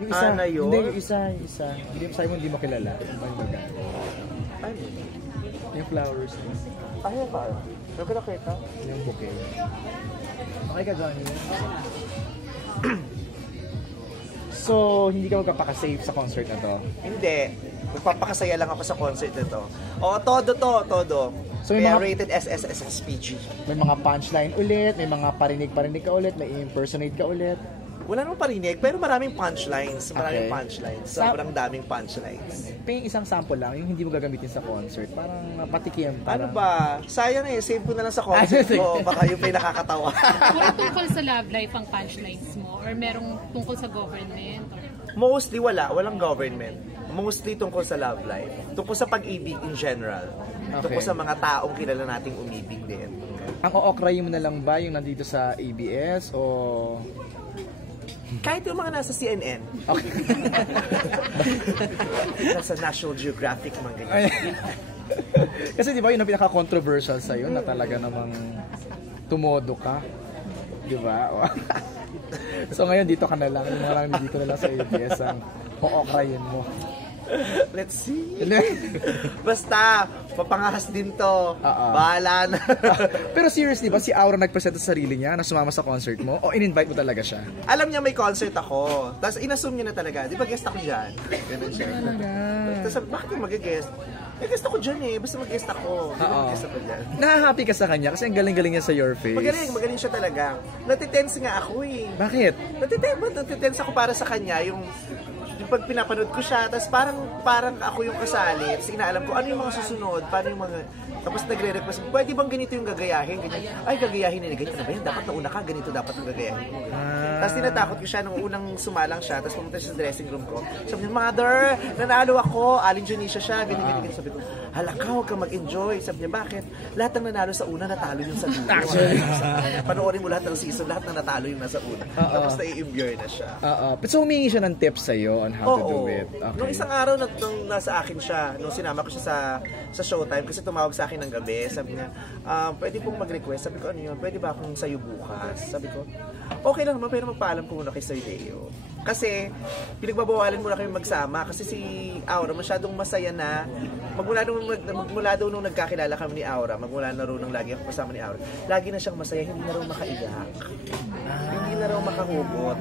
Yung isa, na yun? Hindi, yung isa. Hindi, sabi mo hindi mo kilala. Ibang baga. Ano? Yung flowers. Ay, ba? Ano ka nakita? Yung bouquet. Okay ka, Johnny? So, hindi ka magpapaka-safe sa concert na to? Hindi. Magpapakasaya lang ako sa concert na to. Oo, todo. So, Kaya mga rated SSSPG. may mga punchline ulit, may mga parinig ka ulit, may impersonate ka ulit. Wala namang parinig, pero maraming punchlines. Okay. Sobrang daming punchlines. May isang sample lang, yung hindi mo gagamitin sa concert. Parang patikim. Ano ba? Sayang save ko na lang sa concert ko. Baka yung may nakakatawa. Wala tungkol sa love life ang punchlines mo? Or merong tungkol sa government? Mostly walang government. Mostly tungkol sa love life. Tungkol sa pag-ibig in general. Okay. Tungkol sa mga taong kilala nating umibig din. Ang ookrayin mo na lang ba yung nandito sa ABS o... Kahit yung mga nasa CNN. Okay. Nasa National Geographic, mga ganyan. Kasi di ba yun ang pinaka-controversial sa'yo na talaga namang tumodo ka? Di ba? So ngayon dito ka na lang, yung mga lang dito na lang sa ABS ang ookrayin mo. Let's see. Basta, papangahas din to. Bahala na. Pero seriously ba, si Aura nagpresenta sa sarili niya na sumama sa concert mo? O in-invite mo talaga siya? Alam niya may concert ako. Tapos inassume niya na talaga. Di ba guest ako dyan? Ganun siya. Tapos bakit yung mag-guest? Guest ako dyan basta mag-guest ako. Di ba mag-guest ako dyan? Nahahappy ka sa kanya kasi ang galing-galing niya sa your face. Magaling siya talaga. Natitense nga ako Bakit? Natitense ako para sa kanya yung pag pinapanood ko siya, tapos parang ako yung kasali, tapos inaalam ko ano yung mga susunod, paano yung mga, tapos nagre-request, pwede bang ganito yung gagayahin, ganyan, ay gagayahin na ganyan na ba yan, dapat nauna ka, ganito dapat yung gagayahin mo. Tapos tinatakot ko siya nung unang sumalang siya, tapos pumunta siya sa dressing room ko, sabi niya, Mother, nanalo ako, Alin Dionisio siya, ganyan, sabi ko, hala ka, huwag ka mag-enjoy, sabi niya, bakit? Lahat ng nanalo sa una, natalo yung sa dulo. Panoorin mo lahat ng season, lahat ng natalo yung nasa una, tapos nai-imbure na siya. So humingi siya ng tips sa'yo on how to do it. Okay. Nung isang araw nung nasa akin siya, nung sinama ko siya sa Showtime kasi tumawag sa akin ng gabi, sabi niya, pwede pong mag-request. Sabi ko, ano yun? Pwede ba akong sayo bukas? Sabi ko, okay lang naman, pero magpaalam ko muna kay Sir Deo. Kasi, pinagbabawalan muna kami magsama kasi si Aura masyadong masaya na. Magmula daw nung nagkakilala kami ni Aura, magmula na rin nung lagi ako kasama ni Aura, lagi na siyang masaya, hindi na raw makaiyak. Hindi na raw makahugot.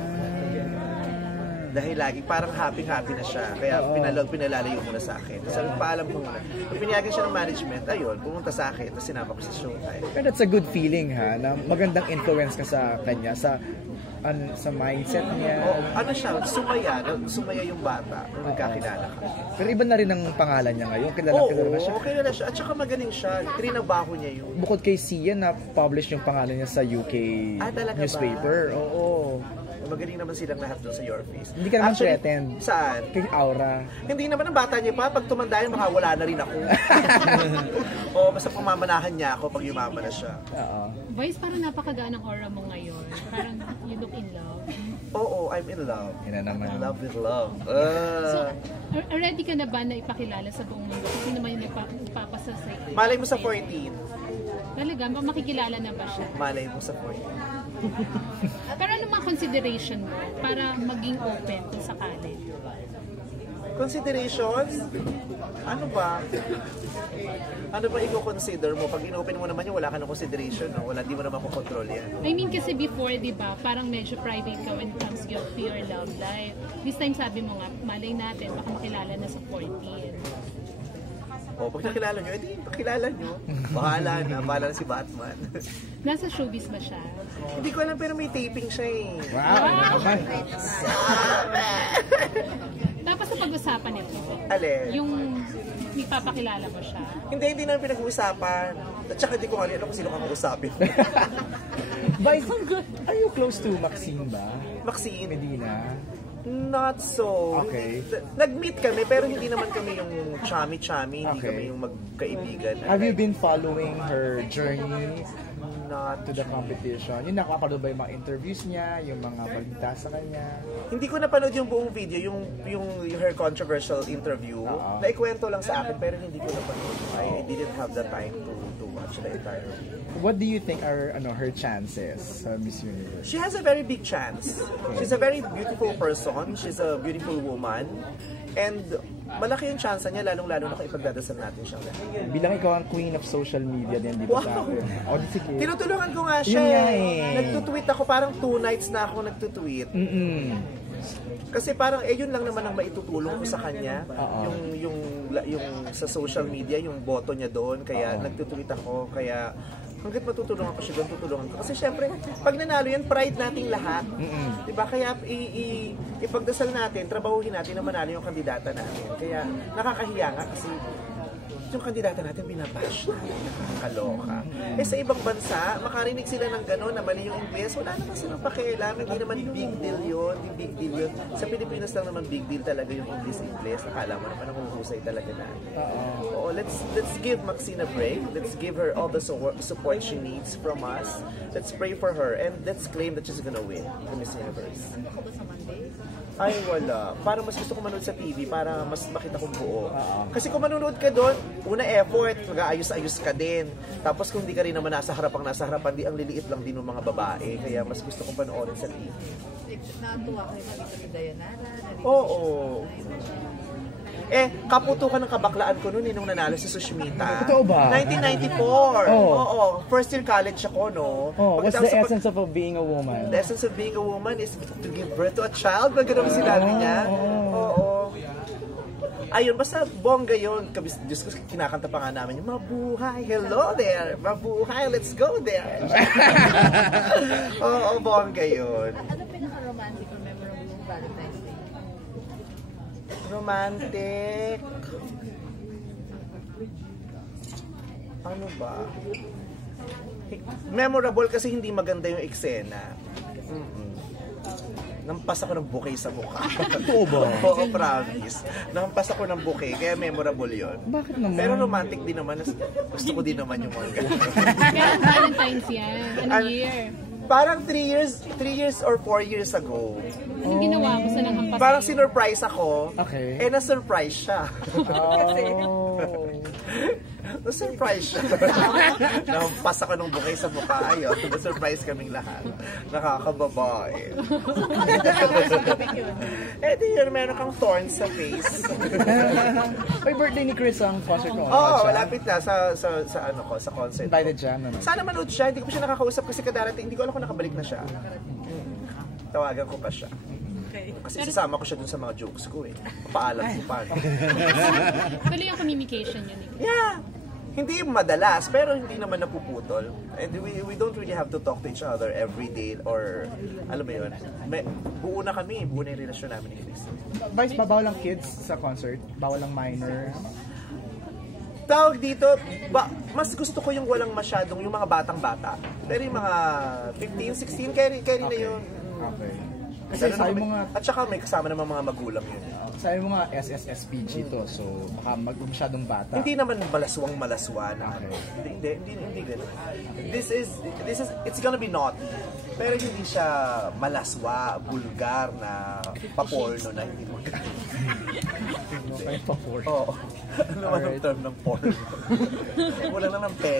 Dahil lagi parang happy-happy na siya. Kaya pinalalayo muna sa akin. Sabi, paalam ko muna. Pag pinayagan siya ng management, ayun, pumunta sa akin. Tapos sinama ko sa Showtime. And that's a good feeling na magandang influence ka sa kanya, sa mindset niya. Ano siya, sumaya yung bata nung nagkakilala ka. Pero iba na rin ang pangalan niya ngayon. Kilala na siya. Oo, kilala siya. At saka magaling siya. Trinabaho niya yun. Bukod kay Sia na publish yung pangalan niya sa UK newspaper. Ba? Oo. Magaling naman silang lahat doon sa Your Face. Hindi ka naman threatened. Saan? Kay Aura. Hindi naman ang bata niya pa. Pag tumanda yun, baka wala na rin ako. Basta pamamanahan niya ako pag yumaman na siya. Vice, parang napakagaan ng aura mo ngayon. Parang you look in love. Oo, I'm in love. Yan na naman. In love with love. So, ready ka na ba na ipakilala sa buong mundo? Kasi naman yung ipapasa sa iyo. Malay mo sa 14. Talaga? Makikilala na ba siya? Malay mo sa 14. Pero ano mga consideration mo para maging open kung sakali? Considerations? Ano ba? Ano ba i-consider mo? Pag in-open mo naman yung wala ka ng consideration, no? Di mo naman makontrol yan. I mean kasi before, di ba, parang medyo private ka when it comes to your love life. This time sabi mo nga, malay natin, baka makilala na sa 14. Pag nakilala nyo, edi pakilala nyo. Bahala na si Batman. Nasa showbiz ba siya? Hindi ko alam, pero may taping siya Wow! Tapos sa pag-usapan nito, yung ipapakilala mo siya? Hindi namin pinag-uusapan. At saka hindi ko alam kung sino kang usapin. Are you close to Maxine ba? Maxine Medina? Not so. Okay. Nag-meet kami, pero hindi naman kami yung chami-chami, hindi kami yung magkaibigan. Have you been following her journey Not to the competition? Yung nakapanood ba yung mga interviews niya, yung mga balita sa kanya? Hindi ko napanood yung buong video, yung her controversial interview. Naikwento lang sa akin, pero hindi ko napanood. I didn't have the time to watch. watch the entire week. What do you think are her chances sa Miss Universe? She has a very big chance. She's a very beautiful person. She's a beautiful woman. And malaki yung chance niya, lalong-lalo na kung ipagdadasal natin siya. Bilang ikaw ang queen of social media din dito sa Wow! atin. O, sige. Tinutulungan ko nga siya. Yun nga eh. Nagtutweet ako, parang 2 nights na ako nagtutweet. Kasi parang yun lang naman ang maitutulong ko sa kanya. Yung sa social media, yung boto niya doon. Kaya nagtutweet ako. Kaya hanggat matutulungan ko siya doon, tutulungan ko. Kasi syempre, pag nanalo yan, pride nating lahat. Diba? Kaya ipagdasal natin, trabahuhin natin na manalo yung kandidata natin. Kaya nakakahiya nga kasi yung kandidata natin binabash natin, nakakaloka. Sa ibang bansa, makarinig sila ng gano'n na mali yung Ingles, wala naman silang pakialam, hindi naman big deal yun, hindi big deal yun. Sa Pilipinas lang naman big deal talaga yung English, nakala mo naman ang huhusay talaga na. Oo, let's give Maxine a break, let's give her all the support she needs from us, let's pray for her, and let's claim that she's gonna win the Miss Universe. Ay, wala. Parang mas gusto ko manood sa TV para mas makita kong buo. Kasi kung manonood ka doon, una effort, mag-aayos-ayos ka din. Tapos kung di ka rin naman nasa harapan, di ang liliit lang din ng mga babae. Kaya mas gusto kong panoorin sa TV. Natuwa kayo makita si Dayanara. Oo. Kaputukan ng kabaklaan ko noon nung nanalo si Sushmita. Totoo ba? 1994. Oh. Oo. First year college ako, no? What's the essence of being a woman? The essence of being a woman is to give birth to a child. Magandang sinabi niya. Oo. Ayun, basta bongga yun. Diyos ko, kinakanta pa nga namin yung mabuhay, hello there, mabuhay, let's go there. Oo, bongga yun. Ano pinaka-romantic or memorable yung Valentine's Day? Romantic. Ano ba? Memorable kasi hindi maganda yung eksena. Nampas ako ng bouquet sa mukha. Totoo ba? Oo, promise. Nampas ako ng bouquet, kaya memorable yon. Bakit naman? Pero romantic din naman. Gusto ko din naman yung mga ganun. Kaya Valentine's yan. Ano year? Parang 3 years or 4 years ago. Anong ginawa mo sa nanghampas? Parang sinurprise ako. Okay. Na-surprise siya. Na-surprise siya. Nampas ako ng bouquet sa mukha. Ayun, na-surprise kaming lahat. Nakakababae. Di yun, meron kang thorns sa face. Ay, birthday ni Chris ang concert ko. Malapit na sa concert. Invited siya, no? Sana manood siya, hindi ko siya nakakausap kasi kadarating, hindi ko alam kung nakabalik na siya. Tawagan ko pa siya. Kasi sasama ko siya dun sa mga jokes ko eh. Papaalam ko pa. Tuloy yung communication yun. Yeah! Hindi madalas, pero hindi naman napuputol. And we don't really have to talk to each other every day or, alam mo yun, buo na yung relasyon namin ni Chris. Vice, bawal lang kids sa concert? Bawal lang minor? Tawag dito, mas gusto ko yung walang masyadong, yung mga batang-bata. Pero yung mga 15, 16, carry na yun. Okay. Kasi sabi mo nga, at saka may kasama naman mga magulang yun. sabi mo nga SSSPG to, so baka masyadong bata. Hindi naman malaswang-malaswa na. Okay. Hindi ganun. It's gonna be naughty. Pero hindi siya malaswa, bulgar na paporno na hindi maganda. Paporno. Oo. Ano naman ang term ng porno? Wala lang ng